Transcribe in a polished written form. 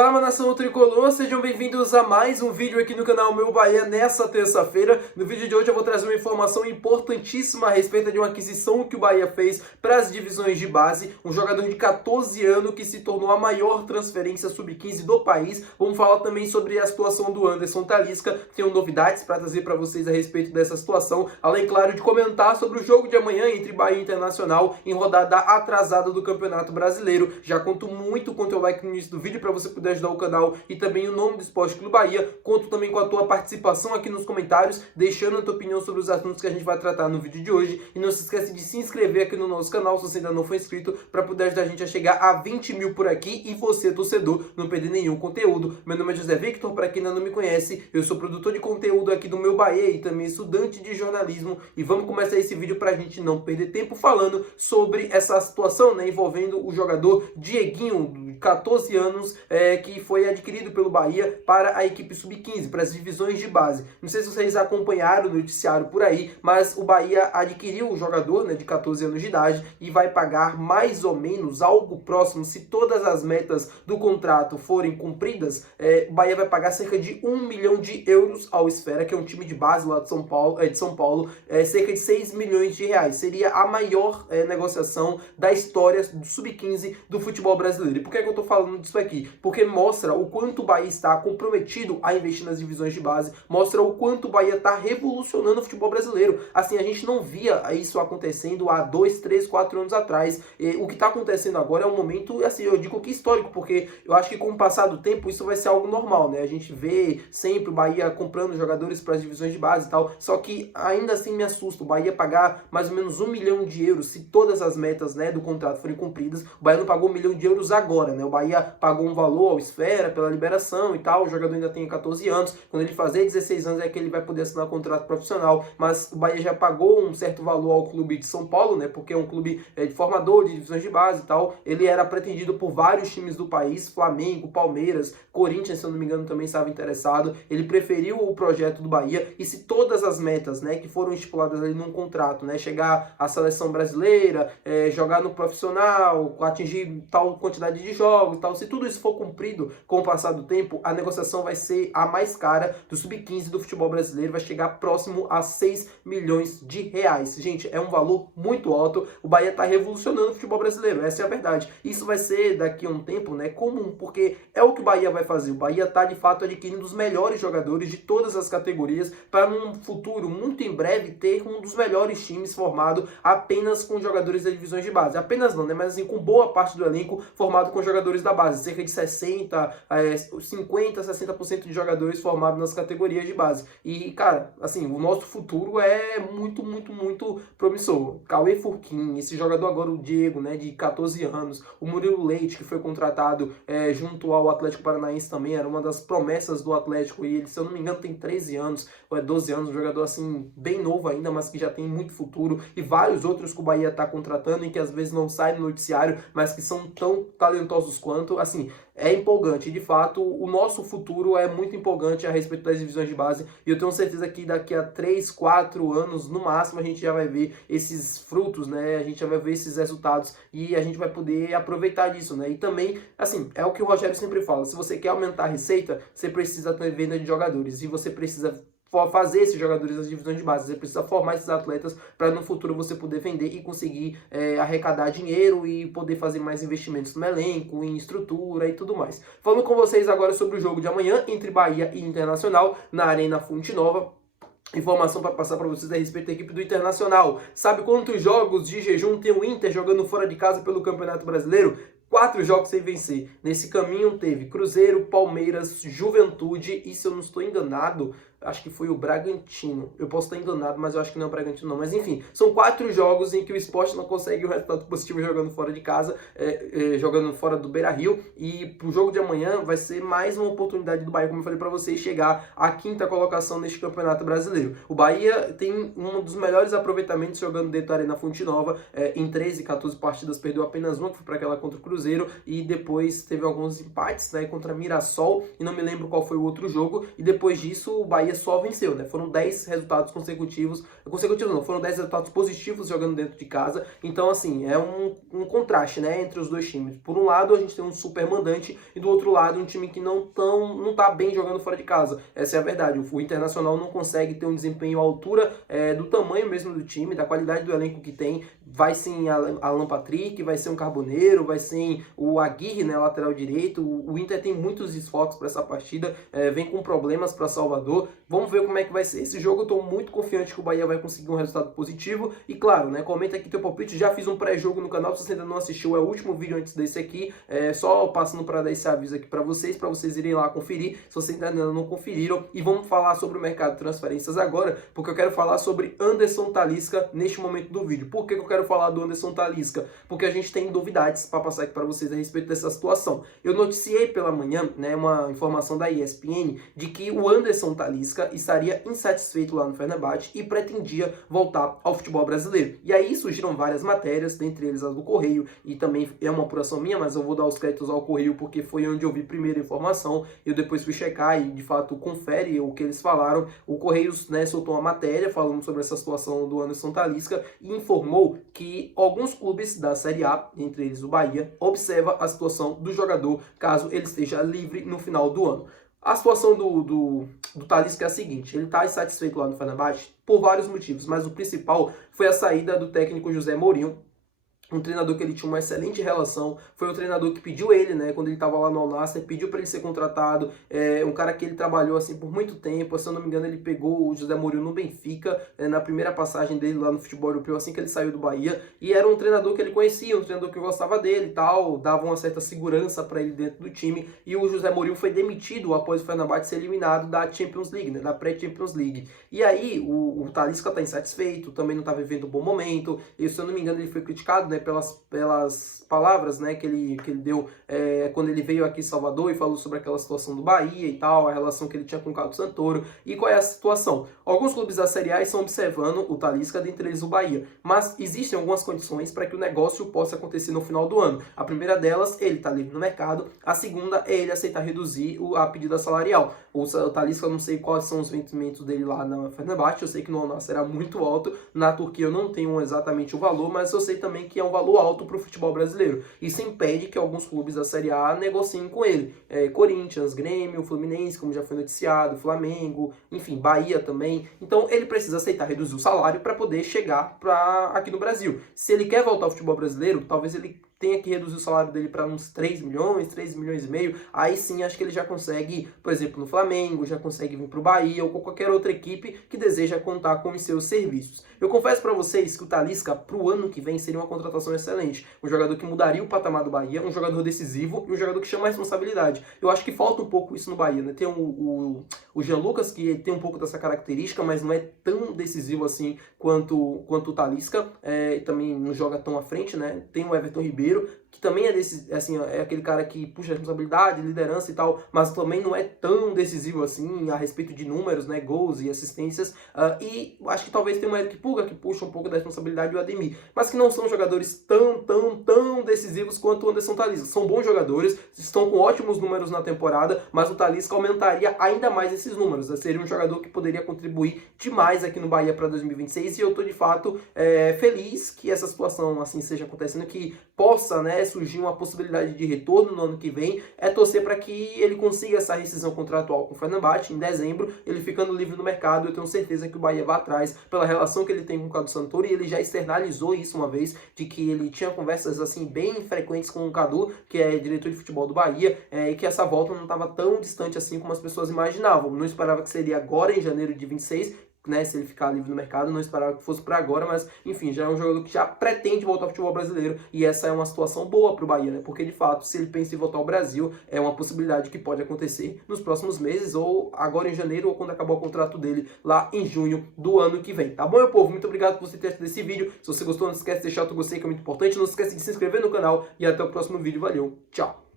Fala, nação tricolor, sejam bem-vindos a mais um vídeo aqui no canal Meu Bahia nessa terça-feira. No vídeo de hoje eu vou trazer uma informação importantíssima a respeito de uma aquisição que o Bahia fez para as divisões de base, um jogador de 14 anos que se tornou a maior transferência sub-15 do país. Vamos falar também sobre a situação do Anderson Talisca, tenho novidades para trazer para vocês a respeito dessa situação, além, claro, de comentar sobre o jogo de amanhã entre Bahia e Internacional em rodada atrasada do Campeonato Brasileiro. Já conto muito com o teu like no início do vídeo para você poder ajudar o canal e também o nome do Esporte Clube Bahia. Conto também com a tua participação aqui nos comentários, deixando a tua opinião sobre os assuntos que a gente vai tratar no vídeo de hoje. E não se esquece de se inscrever aqui no nosso canal, se você ainda não for inscrito, para poder ajudar a gente a chegar a 20 mil por aqui e você, torcedor, não perder nenhum conteúdo. Meu nome é José Victor, para quem ainda não me conhece, eu sou produtor de conteúdo aqui do Meu Bahia e também estudante de jornalismo. E vamos começar esse vídeo para a gente não perder tempo falando sobre essa situação, né, envolvendo o jogador Dieguinho, de 14 anos, que foi adquirido pelo Bahia para a equipe sub-15, para as divisões de base. Não sei se vocês acompanharam o noticiário por aí, mas o Bahia adquiriu o jogador, né, de 14 anos de idade e vai pagar mais ou menos algo próximo, se todas as metas do contrato forem cumpridas, o Bahia vai pagar cerca de 1 milhão de euros ao Esfera, que é um time de base lá de São Paulo, cerca de 6 milhões de reais. Seria a maior negociação da história do sub-15 do futebol brasileiro. E por que eu tô falando disso aqui? Porque mostra o quanto o Bahia está comprometido a investir nas divisões de base, mostra o quanto o Bahia está revolucionando o futebol brasileiro. Assim, a gente não via isso acontecendo há 2, 3, 4 anos atrás. O que está acontecendo agora é um momento, assim, eu digo que histórico, porque eu acho que com o passar do tempo isso vai ser algo normal, né? A gente vê sempre o Bahia comprando jogadores para as divisões de base e tal, só que ainda assim me assusta o Bahia pagar mais ou menos 1 milhão de euros se todas as metas, né, do contrato forem cumpridas. O Bahia não pagou 1 milhão de euros agora, né? O Bahia pagou um valor ao Esfera pela liberação e tal, o jogador ainda tem 14 anos, quando ele fazer 16 anos é que ele vai poder assinar um contrato profissional, mas o Bahia já pagou um certo valor ao clube de São Paulo, né, porque é um clube de formador, de divisões de base e tal. Ele era pretendido por vários times do país, Flamengo, Palmeiras, Corinthians, se eu não me engano, também estava interessado. Ele preferiu o projeto do Bahia, e se todas as metas, né, que foram estipuladas ali num contrato, né, chegar à seleção brasileira, jogar no profissional, atingir tal quantidade de jogos, tal, se tudo isso for cumprido com o passar do tempo, a negociação vai ser a mais cara do sub-15 do futebol brasileiro, vai chegar próximo a 6 milhões de reais. Gente, é um valor muito alto. O Bahia está revolucionando o futebol brasileiro, essa é a verdade. Isso vai ser daqui a um tempo, né, comum, porque é o que o Bahia vai fazer. O Bahia está de fato adquirindo os melhores jogadores de todas as categorias para num futuro muito em breve ter um dos melhores times formado apenas com jogadores das divisões de base. Apenas não, né, mas assim, com boa parte do elenco formado com jogadores da base, cerca de 60, 50, 60% de jogadores formados nas categorias de base. E, cara, assim, o nosso futuro é muito, muito, muito promissor. Cauê Furquim, esse jogador agora, o Diego, né, de 14 anos, o Murilo Leite, que foi contratado junto ao Atlético Paranaense também, era uma das promessas do Atlético, e ele, se eu não me engano, tem 13 anos, ou 12 anos, um jogador, assim, bem novo ainda, mas que já tem muito futuro, e vários outros que o Bahia tá contratando, e que às vezes não saem no noticiário, mas que são tão talentosos quanto, assim, é empolgante. De fato, o nosso futuro é muito empolgante a respeito das divisões de base, e eu tenho certeza que daqui a 3, 4 anos, no máximo, a gente já vai ver esses frutos, né, a gente já vai ver esses resultados, e a gente vai poder aproveitar disso, né, e também, assim, é o que o Rogério sempre fala, se você quer aumentar a receita, você precisa ter venda de jogadores, e você precisa fazer esses jogadores das divisões de base, você precisa formar esses atletas para no futuro você poder vender e conseguir arrecadar dinheiro e poder fazer mais investimentos no elenco, em estrutura e tudo mais. Falando com vocês agora sobre o jogo de amanhã entre Bahia e Internacional na Arena Fonte Nova. Informação para passar para vocês a respeito da equipe do Internacional. Sabe quantos jogos de jejum tem o Inter jogando fora de casa pelo Campeonato Brasileiro? 4 jogos sem vencer. Nesse caminho teve Cruzeiro, Palmeiras, Juventude e, se eu não estou enganado, acho que foi o Bragantino. Eu posso estar enganado, mas eu acho que não é o Bragantino não. Mas enfim, são 4 jogos em que o Sport não consegue um resultado positivo jogando fora de casa, jogando fora do Beira-Rio. E pro jogo de amanhã vai ser mais uma oportunidade do Bahia, como eu falei para vocês, chegar à 5ª colocação neste Campeonato Brasileiro. O Bahia tem um dos melhores aproveitamentos jogando dentro da Arena Fonte Nova. Em 13, 14 partidas, perdeu apenas uma, que foi para aquela contra o Cruzeiro. Cruzeiro e depois teve alguns empates, né, contra Mirassol e não me lembro qual foi o outro jogo, e depois disso o Bahia só venceu, né? Foram 10 resultados consecutivos não, foram 10 resultados positivos jogando dentro de casa. Então, assim, é um contraste, né, entre os dois times. Por um lado, a gente tem um super mandante e do outro lado, um time que não tá bem jogando fora de casa. Essa é a verdade. O Internacional não consegue ter um desempenho à altura do tamanho mesmo do time, da qualidade do elenco que tem. Vai sem Alan Patrick, vai ser um Carboneiro, vai sem o Aguirre, né, lateral direito. O Inter tem muitos desfalques para essa partida, vem com problemas para Salvador. Vamos ver como é que vai ser esse jogo. Eu estou muito confiante que o Bahia vai conseguir um resultado positivo. E claro, né, comenta aqui teu palpite. Já fiz um pré-jogo no canal, se você ainda não assistiu, é o último vídeo antes desse aqui. Só passando para dar esse aviso aqui para vocês irem lá conferir, se vocês ainda não conferiram. E vamos falar sobre o mercado de transferências agora, porque eu quero falar sobre Anderson Talisca neste momento do vídeo. Por que eu quero falar do Anderson Talisca? Porque a gente tem novidades para passar aqui para vocês a respeito dessa situação. Eu noticiei pela manhã, né, uma informação da ESPN de que o Anderson Talisca estaria insatisfeito lá no Fenerbahçe e pretendia voltar ao futebol brasileiro. E aí surgiram várias matérias, dentre eles as do Correio, e também é uma apuração minha, mas eu vou dar os créditos ao Correio porque foi onde eu vi primeiro a informação. Eu depois fui checar e de fato confere o que eles falaram. O Correio, né, soltou uma matéria falando sobre essa situação do Anderson Talisca e informou que alguns clubes da Série A, entre eles o Bahia, observa a situação do jogador caso ele esteja livre no final do ano. A situação do Talisca é a seguinte: ele está insatisfeito lá no Fenerbahçe por vários motivos, mas o principal foi a saída do técnico José Mourinho, um treinador que ele tinha uma excelente relação. Foi o treinador que pediu ele, né, quando ele estava lá no Al Nassr, pediu para ele ser contratado. Um cara que ele trabalhou assim por muito tempo. Se eu não me engano, ele pegou o José Mourinho no Benfica, na primeira passagem dele lá no futebol europeu, assim que ele saiu do Bahia. E era um treinador que ele conhecia, um treinador que gostava dele e tal, dava uma certa segurança para ele dentro do time. E o José Mourinho foi demitido após o Fenerbahçe ser eliminado da Champions League, né, da pré-Champions League. E aí o Talisca está insatisfeito, também não está vivendo um bom momento. E se eu não me engano, ele foi criticado, né, pelas palavras, né, que ele deu quando ele veio aqui em Salvador e falou sobre aquela situação do Bahia e tal, a relação que ele tinha com o Carlos Santoro. E qual é a situação? Alguns clubes da Série A estão observando o Talisca, dentre eles o Bahia, mas existem algumas condições para que o negócio possa acontecer no final do ano. A primeira delas, ele está livre no mercado. A segunda é ele aceitar reduzir a pedida salarial. O Talisca, eu não sei quais são os vencimentos dele lá na Fenerbahçe, eu sei que no Al Nassr era muito alto, na Turquia eu não tenho exatamente o valor, mas eu sei também que é um valor alto para o futebol brasileiro. Isso impede que alguns clubes da Série A negociem com ele. Corinthians, Grêmio, Fluminense, como já foi noticiado, Flamengo, enfim, Bahia também. Então ele precisa aceitar reduzir o salário para poder chegar aqui no Brasil. Se ele quer voltar ao futebol brasileiro, talvez ele tenha que reduzir o salário dele para uns 3 milhões e meio, aí sim acho que ele já consegue, por exemplo, no Flamengo, já consegue vir para o Bahia ou com qualquer outra equipe que deseja contar com os seus serviços. Eu confesso para vocês que o Talisca, para o ano que vem, seria uma contratação excelente. Um jogador que mudaria o patamar do Bahia, um jogador decisivo e um jogador que chama a responsabilidade. Eu acho que falta um pouco isso no Bahia, né? Tem o Jean Lucas, que tem um pouco dessa característica, mas não é tão decisivo assim quanto o Talisca. Também não joga tão à frente, né? Tem o Everton Ribeiro, que também é aquele cara que puxa responsabilidade, liderança e tal, mas também não é tão decisivo assim a respeito de números, né, gols e assistências. E acho que talvez tenha o Eric Pulga, que puxa um pouco da responsabilidade do Ademir, mas que não são jogadores tão decisivos quanto o Anderson Talisca. São bons jogadores, estão com ótimos números na temporada, mas o Talisca aumentaria ainda mais esses números. Seria um jogador que poderia contribuir demais aqui no Bahia para 2026 e eu tô de fato feliz que essa situação assim seja acontecendo, que possa, né, surgir uma possibilidade de retorno no ano que vem. Torcer para que ele consiga essa rescisão contratual com o Fenerbahçe em dezembro, ele ficando livre no mercado. Eu tenho certeza que o Bahia vai atrás pela relação que ele tem com o Cadu Santoro, e ele já externalizou isso uma vez, de que ele tinha conversas assim bem frequentes com o Cadu, que é diretor de futebol do Bahia, e que essa volta não estava tão distante assim como as pessoas imaginavam. Não esperava que seria agora em janeiro de 26, né, se ele ficar livre no mercado, não esperava que fosse para agora, mas enfim, já é um jogador que já pretende voltar ao futebol brasileiro, e essa é uma situação boa para o Bahia, né, porque de fato, se ele pensa em voltar ao Brasil, é uma possibilidade que pode acontecer nos próximos meses, ou agora em janeiro, ou quando acabar o contrato dele lá em junho do ano que vem, tá bom, meu povo? Muito obrigado por você ter assistido esse vídeo. Se você gostou, não esquece de deixar o teu gostei, que é muito importante, não esquece de se inscrever no canal, e até o próximo vídeo. Valeu, tchau!